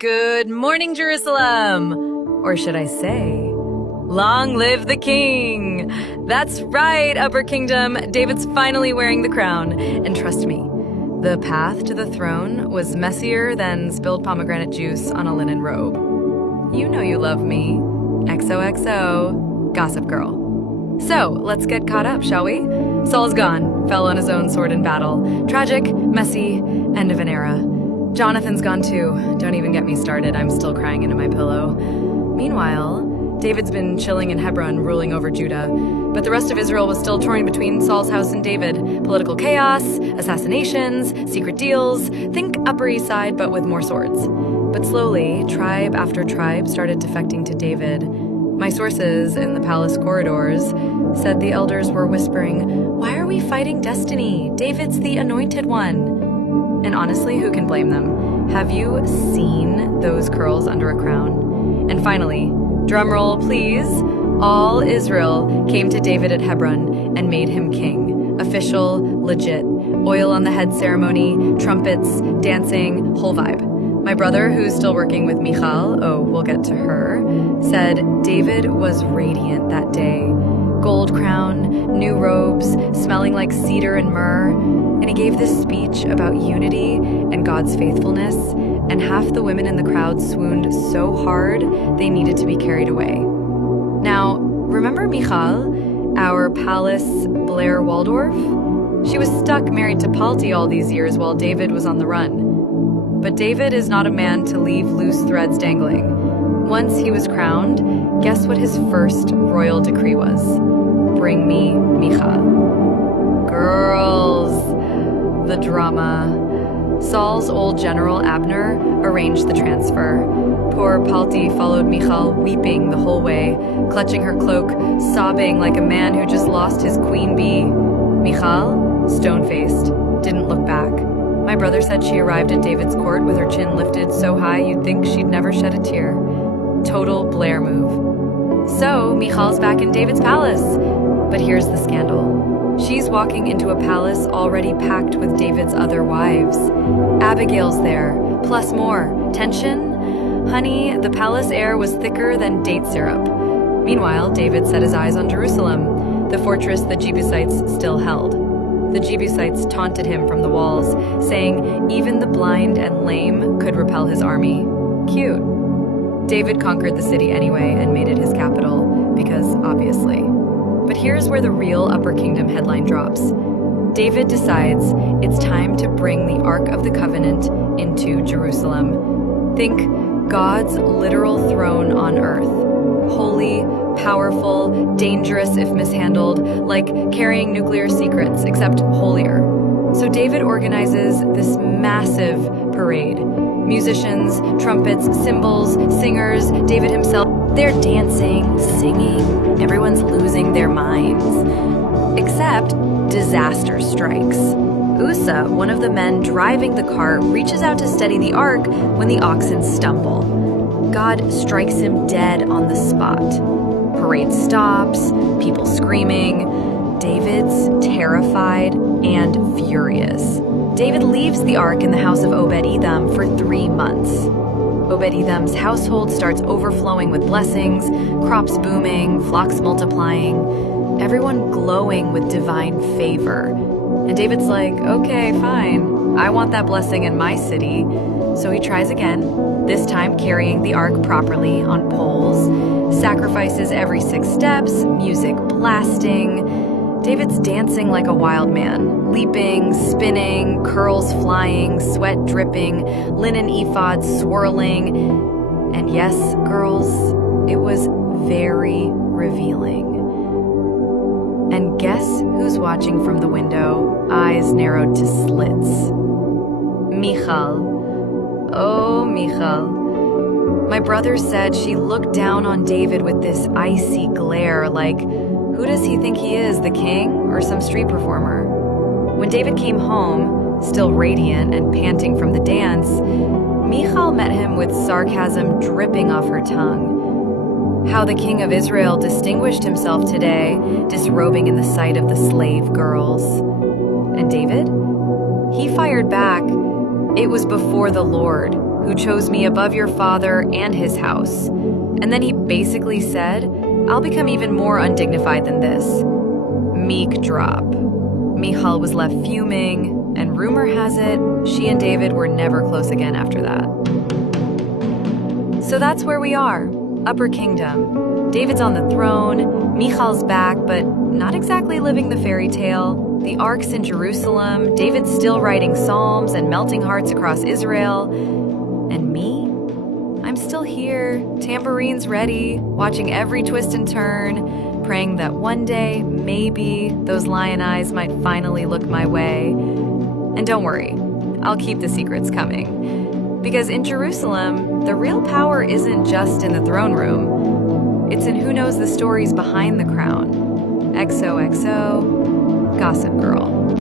Good morning, Jerusalem! Or should I say, long live the king! That's right, Upper Kingdom. David's finally wearing the crown. And trust me, the path to the throne was messier than spilled pomegranate juice on a linen robe. You know you love me. XOXO, Gossip Girl. So, let's get caught up, shall we? Saul's gone, fell on his own sword in battle. Tragic, messy, end of an era. Jonathan's gone too. Don't even get me started, I'm still crying into my pillow. Meanwhile, David's been chilling in Hebron, ruling over Judah. But the rest of Israel was still torn between Saul's house and David. Political chaos, assassinations, secret deals. Think Upper East Side, but with more swords. But slowly, tribe after tribe started defecting to David. My sources in the palace corridors said the elders were whispering, "Why are we fighting destiny? David's the anointed one." And honestly, who can blame them? Have you seen those curls under a crown? And finally, drumroll please, all Israel came to David at Hebron and made him king. Official, legit, oil on the head ceremony, trumpets, dancing, whole vibe. My brother, who's still working with Michal, we'll get to her, said David was radiant that day. Gold crown, new robes, smelling like cedar and myrrh. And he gave this speech about unity and God's faithfulness, and half the women in the crowd swooned so hard they needed to be carried away. Now, remember Michal, our palace Blair Waldorf? She was stuck married to Palti all these years while David was on the run. But David is not a man to leave loose threads dangling. Once he was crowned, guess what his first royal decree was? Bring me Michal. Girls, the drama. Saul's old general Abner arranged the transfer. Poor Palti followed Michal weeping the whole way, clutching her cloak, sobbing like a man who just lost his queen bee. Michal, stone-faced, didn't look back. My brother said she arrived at David's court with her chin lifted so high you'd think she'd never shed a tear. Total Blair move. So, Michal's back in David's palace. But here's the scandal. She's walking into a palace already packed with David's other wives. Abigail's there, plus more. Tension? Honey, the palace air was thicker than date syrup. Meanwhile, David set his eyes on Jerusalem, the fortress the Jebusites still held. The Jebusites taunted him from the walls, saying even the blind and lame could repel his army. Cute. David conquered the city anyway and made it his capital, because obviously. But here's where the real Upper Kingdom headline drops. David decides it's time to bring the Ark of the Covenant into Jerusalem. Think God's literal throne on earth. Holy, powerful, dangerous if mishandled, like carrying nuclear secrets, except holier. So David organizes this massive parade. Musicians, trumpets, cymbals, singers, David himself. They're dancing, singing, everyone's losing their minds. Except disaster strikes. Uzzah, one of the men driving the cart, reaches out to steady the ark when the oxen stumble. God strikes him dead on the spot. Parade stops, people screaming. David's terrified and furious. David leaves the ark in the house of Obed-Edom for 3 months. Obed-Edom's household starts overflowing with blessings, crops booming, flocks multiplying, everyone glowing with divine favor. And David's like, okay, fine, I want that blessing in my city. So he tries again, this time carrying the ark properly on poles, sacrifices every 6 steps, music blasting. David's dancing like a wild man, leaping, spinning, curls flying, sweat dripping, linen ephod swirling. And yes, girls, it was very revealing. And guess who's watching from the window, eyes narrowed to slits? Michal. Oh, Michal. My brother said she looked down on David with this icy glare, like, who does he think he is, the king or some street performer? When David came home, still radiant and panting from the dance, Michal met him with sarcasm dripping off her tongue. How the king of Israel distinguished himself today, disrobing in the sight of the slave girls. And David? He fired back, it was before the Lord, who chose me above your father and his house. And then he basically said, I'll become even more undignified than this. Meek drop. Michal was left fuming, and rumor has it, she and David were never close again after that. So that's where we are, Upper Kingdom. David's on the throne, Michal's back, but not exactly living the fairy tale. The Ark's in Jerusalem, David's still writing psalms and melting hearts across Israel. And me? I'm still here, tambourines ready, watching every twist and turn, praying that one day, maybe, those lion eyes might finally look my way. And don't worry, I'll keep the secrets coming. Because in Jerusalem, the real power isn't just in the throne room. It's in who knows the stories behind the crown. XOXO, Gossip Girl.